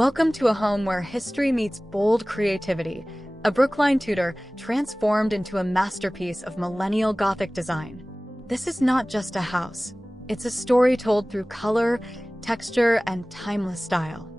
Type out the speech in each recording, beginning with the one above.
Welcome to a home where history meets bold creativity, a Brookline Tudor transformed into a masterpiece of Millennial Gothic design. This is not just a house. It's a story told through color, texture, and timeless style.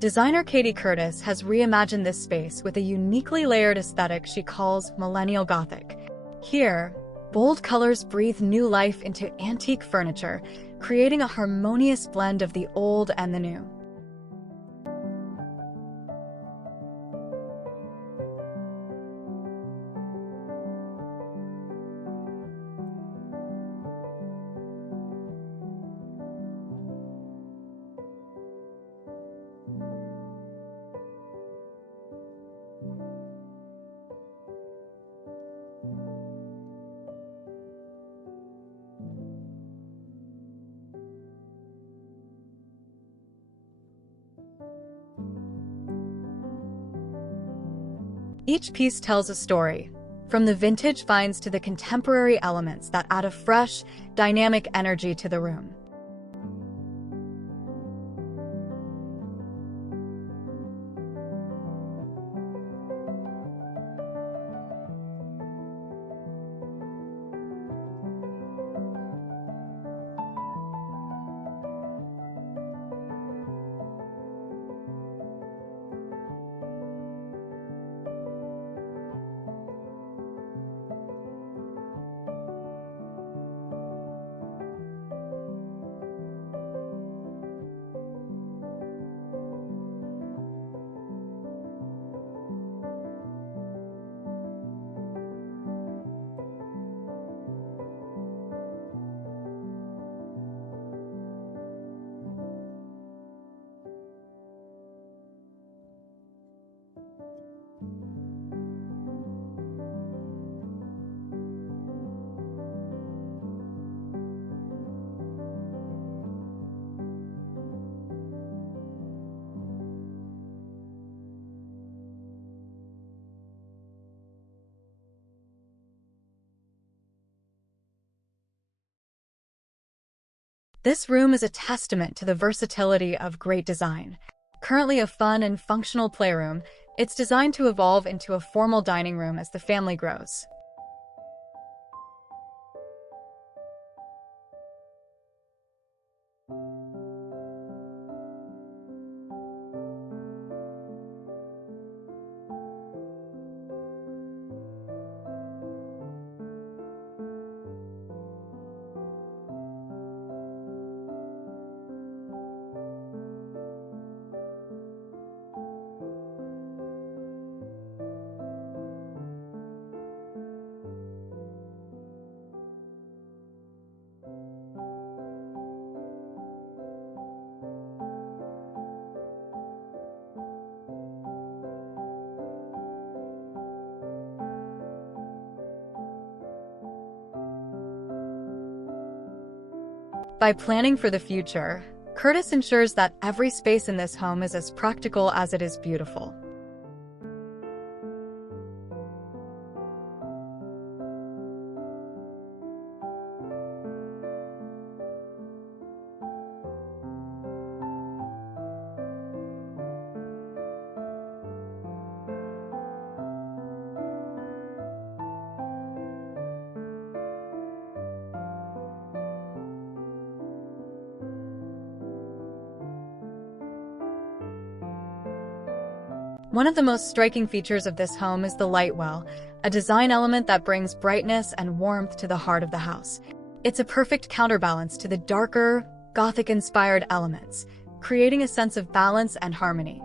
Designer Kati Curtis has reimagined this space with a uniquely layered aesthetic she calls Millennial Gothic. Here, bold colors breathe new life into antique furniture, creating a harmonious blend of the old and the new. Each piece tells a story, from the vintage finds to the contemporary elements that add a fresh, dynamic energy to the room. This room is a testament to the versatility of great design. Currently a fun and functional playroom, it's designed to evolve into a formal dining room as the family grows. By planning for the future, Curtis ensures that every space in this home is as practical as it is beautiful. One of the most striking features of this home is the light well, a design element that brings brightness and warmth to the heart of the house. It's a perfect counterbalance to the darker, Gothic-inspired elements, creating a sense of balance and harmony.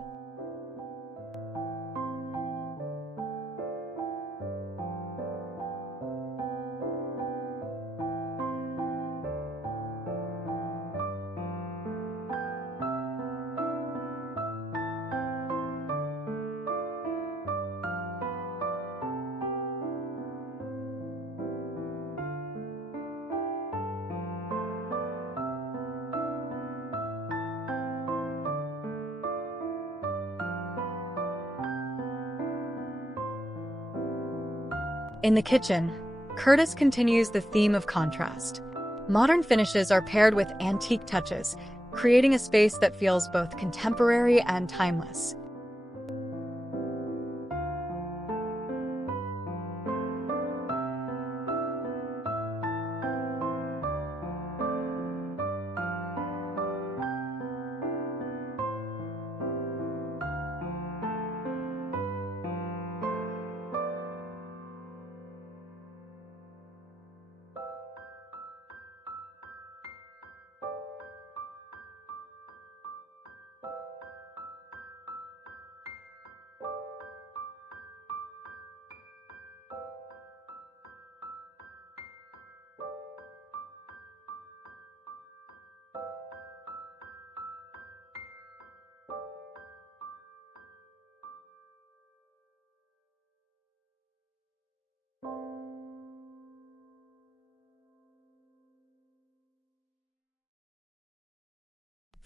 In the kitchen, Curtis continues the theme of contrast. Modern finishes are paired with antique touches, creating a space that feels both contemporary and timeless.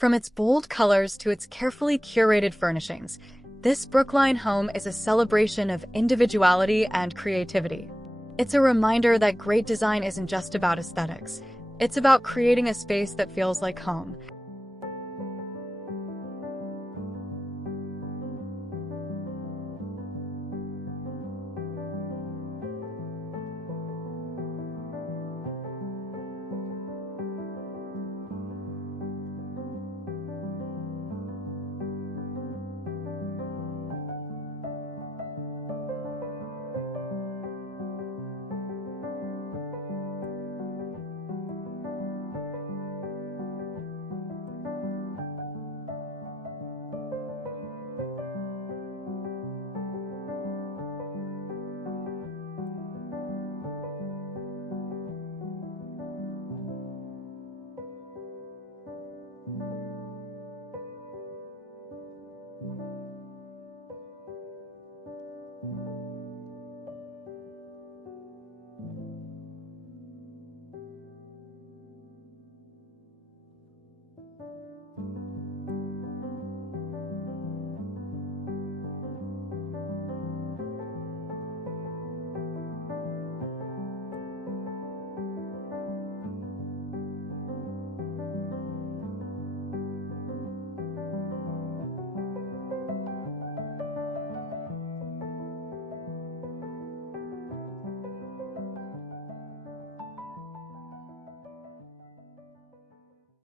From its bold colors to its carefully curated furnishings, this Brookline home is a celebration of individuality and creativity. It's a reminder that great design isn't just about aesthetics. It's about creating a space that feels like home.